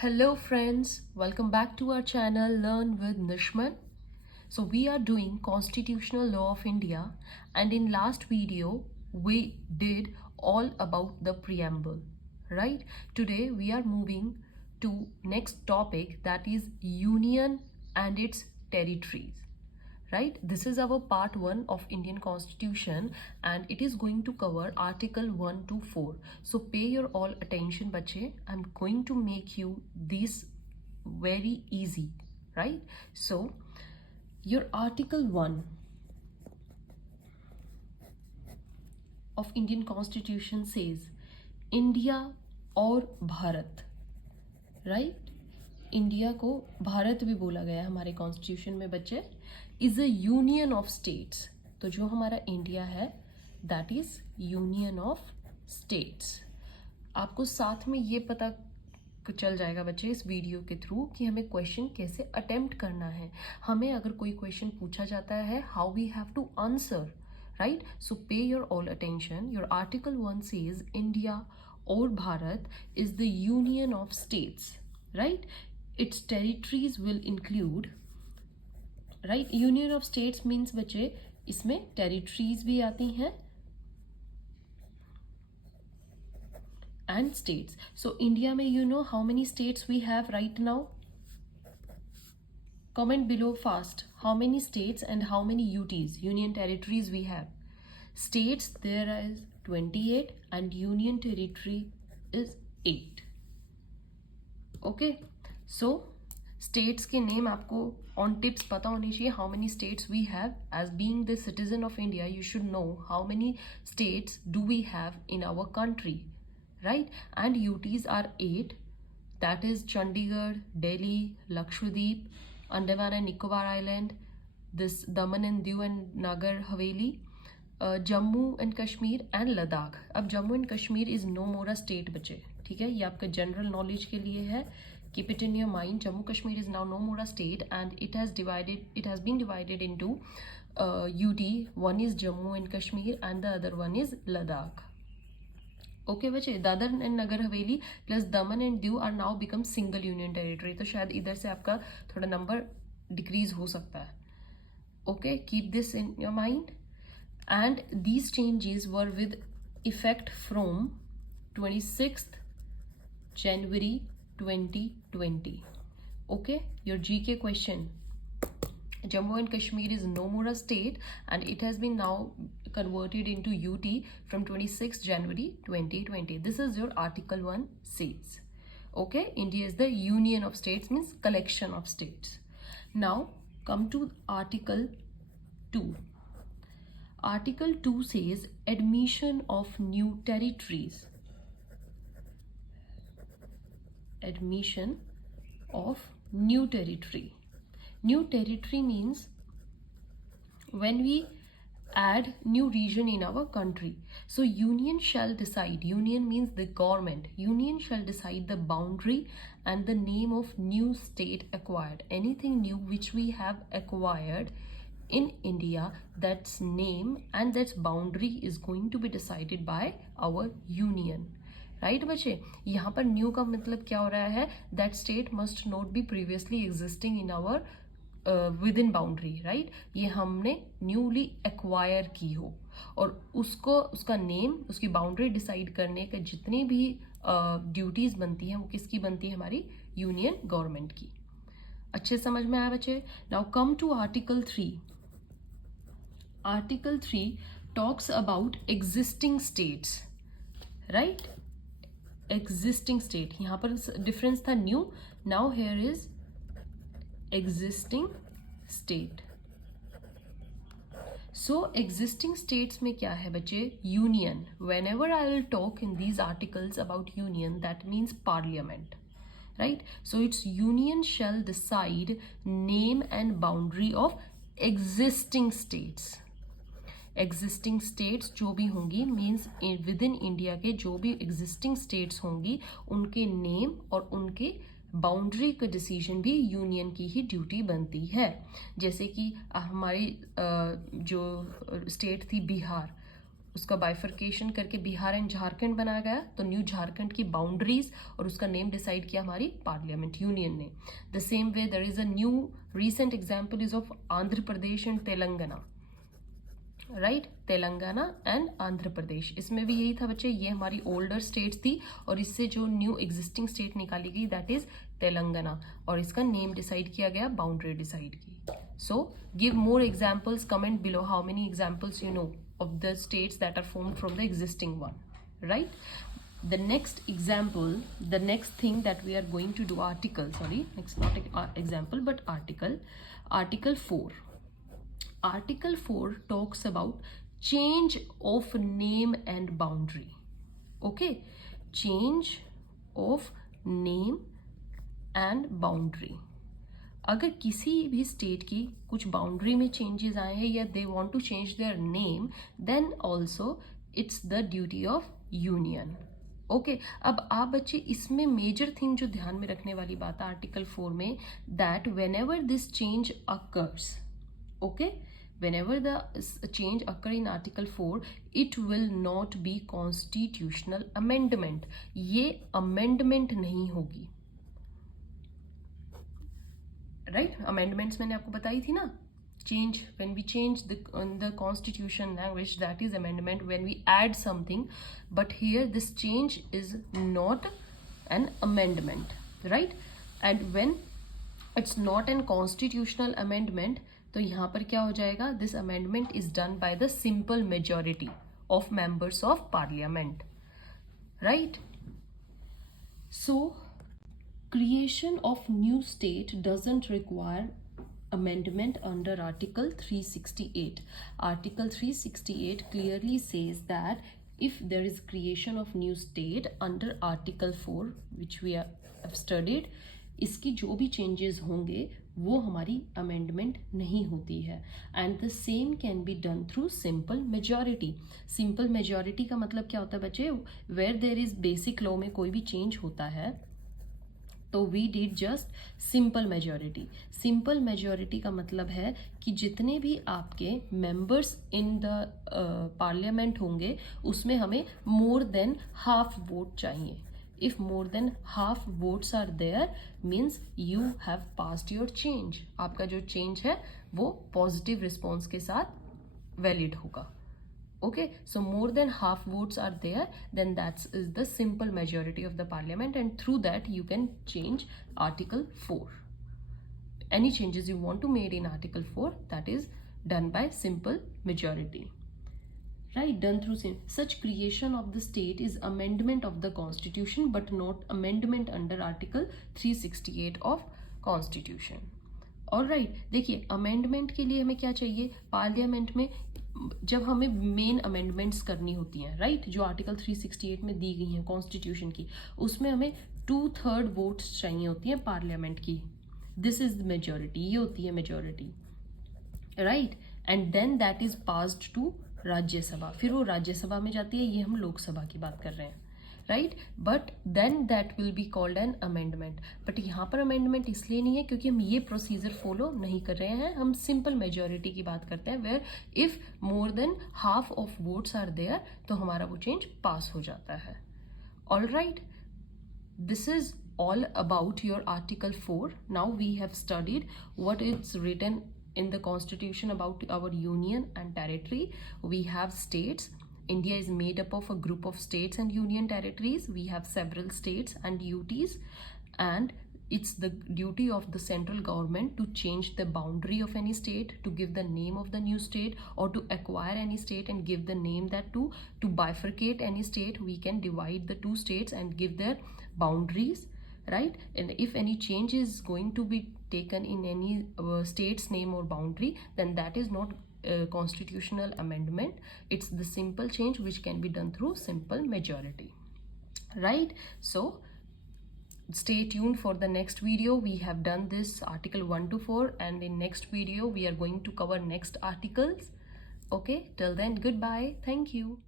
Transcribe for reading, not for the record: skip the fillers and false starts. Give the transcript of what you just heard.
Hello friends, welcome back to our channel Learn with Nishman. So we are doing Constitutional Law of India, and in last video we did all about the preamble, right? Today we are moving to next topic, that is Union and its territories. Right, this is our part 1 of Indian Constitution and it is going to cover article 1 to 4. So pay your all attention bache. I'm going to make you this very easy, right? So your article 1 of Indian Constitution says India और Bharat, right? India को भारत भी बोला गया है हमारे कॉन्स्टिट्यूशन में बच्चे, is a union of states. तो जो हमारा इंडिया है that is union of states. आपको साथ में ये पता चल जाएगा बच्चे इस वीडियो के थ्रू कि हमें क्वेश्चन कैसे अटेम्प्ट करना है. हमें अगर कोई क्वेश्चन पूछा जाता है how we have to answer, right? So pay your all attention. Your article 1 says India और Bharat is the union of states, right? Its territories will include, right? Union of states means बच्चे इसमें territories भी आती हैं and states. So India में you know how many states we have right now? Comment below fast. How many states and how many UTs, union territories we have? States there is 28 and union territory is 8. Okay, so states के name आपको on tips पता होनी चाहिए. How many states we have as being the citizen of India, you should know how many states do we have in our country, right? And UTs are 8, that is Chandigarh, Delhi, Lakshadweep, Andaman and Nicobar island, this Daman and Diu and Nagar Haveli, Jammu and Kashmir and Ladakh. अब Jammu and Kashmir is no more a state बचे, ठीक है? ये आपका general knowledge के लिए है. Keep it in your mind. Jammu Kashmir is now no more a state and it has been divided into UT. One is Jammu and Kashmir and the other one is Ladakh. Okay बच्चे, Dadar and Nagar Haveli plus Daman and Diu are now become single union territory. तो शायद इधर से आपका थोड़ा number decrease हो सकता है. Okay, keep this in your mind. And these changes were with effect from 26th January 2020. Okay, your GK question. Jammu and Kashmir is no more a state and it has been now converted into UT from 26th January 2020. This is your article 1 says. Okay, India is the union of states, means collection of states. Now come to article 2. Article 2 says admission of new territories. Admission of new territory. New territory means when we add new region in our country. So union shall decide, union means the government, union shall decide the boundary and the name of new state acquired. Anything new which we have acquired in India, that's name and that's boundary is going to be decided by our union. Right बच्चे, यहाँ पर न्यू का मतलब क्या हो रहा है? That state must not be previously existing in our within boundary, right? ये हमने न्यूली एक्वायर की हो और उसको उसका नेम, उसकी बाउंड्री डिसाइड करने के जितनी भी ड्यूटीज बनती हैं वो किसकी बनती है? हमारी यूनियन गवर्नमेंट की. अच्छे समझ में आया बच्चे? Now come to article 3. Article 3 talks about existing states, right? Existing state, यहाँ पर डिफरेंस था new, now here is existing state. So existing states में क्या है बच्चे? Union. Whenever I will talk in these articles about union, that means parliament, right? So it's union shall decide name and boundary of existing states. Existing states जो भी होंगी means with in India के जो भी existing states होंगी उनके नेम और उनके बाउंड्री का डिसीजन भी यूनियन की ही ड्यूटी बनती है. जैसे कि हमारी जो स्टेट थी बिहार, उसका बाइफर्केशन करके बिहार एंड झारखंड बनाया गया, तो न्यू झारखंड की बाउंड्रीज और उसका नेम डिसाइड किया हमारी पार्लियामेंट यूनियन ने. The same way there is a new recent example is of Andhra Pradesh and Telangana, right. Telangana and Andhra Pradesh, इसमें भी यही था बच्चे, ये हमारी ओल्डर स्टेट्स थी और इससे जो न्यू एग्जिस्टिंग स्टेट निकाली गई दैट इज तेलंगाना, और इसका नेम डिसाइड किया गया, बाउंड्री डिसाइड की. So give more examples, comment below how many examples you know of the states that are formed from the existing one, right? The next example, the next thing that we are going to do, next not example but article 4. Article 4 talks about change of name and boundary. Okay, change of name and boundary. अगर किसी भी स्टेट की कुछ बाउंड्री में चेंजेस आए हैं या they want to change their name, then also it's the duty of union. Okay, अब आप बच्चे इसमें मेजर थिंग जो ध्यान में रखने वाली बात है आर्टिकल 4 में, that when ever this change occurs, okay, whenever the change occur in article 4, it will not be constitutional amendment. ये amendment नहीं होगी, राइट. अमेंडमेंट्स मैंने आपको बताई थी ना, change when we change the constitution language that is amendment, when we add something, but here this change is not an amendment, right. And when it's not an constitutional amendment, तो यहाँ पर क्या हो जाएगा, this amendment is done by the simple majority of members of parliament, right. So creation of new state doesn't require amendment under article 368. Article 368 clearly says that if there is creation of new state under article 4 which we have studied, इसकी जो भी चेंजेस होंगे वो हमारी अमेंडमेंट नहीं होती है. And the same can be done through simple majority. Simple majority का मतलब क्या होता है बच्चे, where there is basic law में कोई भी चेंज होता है तो we did just simple majority. Simple majority का मतलब है कि जितने भी आपके मेंबर्स इन द पार्लियामेंट होंगे उसमें हमें मोर देन हाफ वोट चाहिए. If more than half votes are there means you have passed your change. आपका जो चेंज है वो पॉजिटिव रिस्पॉन्स के साथ वैलिड होगा. Okay, so more than half votes are there, then that is the simple majority of the parliament, and through that you can change article 4. Any changes you want to make in article 4, that is done by simple majority, right, done through such creation of the state is amendment of the constitution but not amendment under article 368 of constitution. Alright, देखिए अमेंडमेंट के लिए हमें क्या चाहिए, पार्लियामेंट में जब हमें main amendments करनी होती हैं, राइट, जो आर्टिकल 368 में दी गई हैं कॉन्स्टिट्यूशन की, उसमें हमें 2/3 वोट्स चाहिए होती हैं पार्लियामेंट की. दिस इज द मेजॉरिटी, ये होती है majority, right. And then that is passed to Rajya Sabha, फिर वो राज्यसभा में जाती है, ये हम लोकसभा की बात कर रहे हैं, राइट. But then that will be called an amendment. बट यहाँ पर अमेंडमेंट इसलिए नहीं है क्योंकि हम ये प्रोसीजर फॉलो नहीं कर रहे हैं, हम सिंपल मेजॉरिटी की बात करते हैं, where if more than half of votes are there तो हमारा वो चेंज पास हो जाता है. All right, this is all about your article 4. Now we have studied what is written in the constitution about our union and territory. We have states. India is made up of a group of states and union territories. We have several states and UTs, and it's the duty of the central government to change the boundary of any state, to give the name of the new state, or to acquire any state and give the name that to bifurcate any state. We can divide the two states and give their boundaries, right. And if any change is going to be taken in any state's name or boundary, then that is not constitutional amendment. It's the simple change which can be done through simple majority, right. So stay tuned for the next video. We have done this article 1 to 4, and in next video we are going to cover next articles. Okay, till then, goodbye, thank you.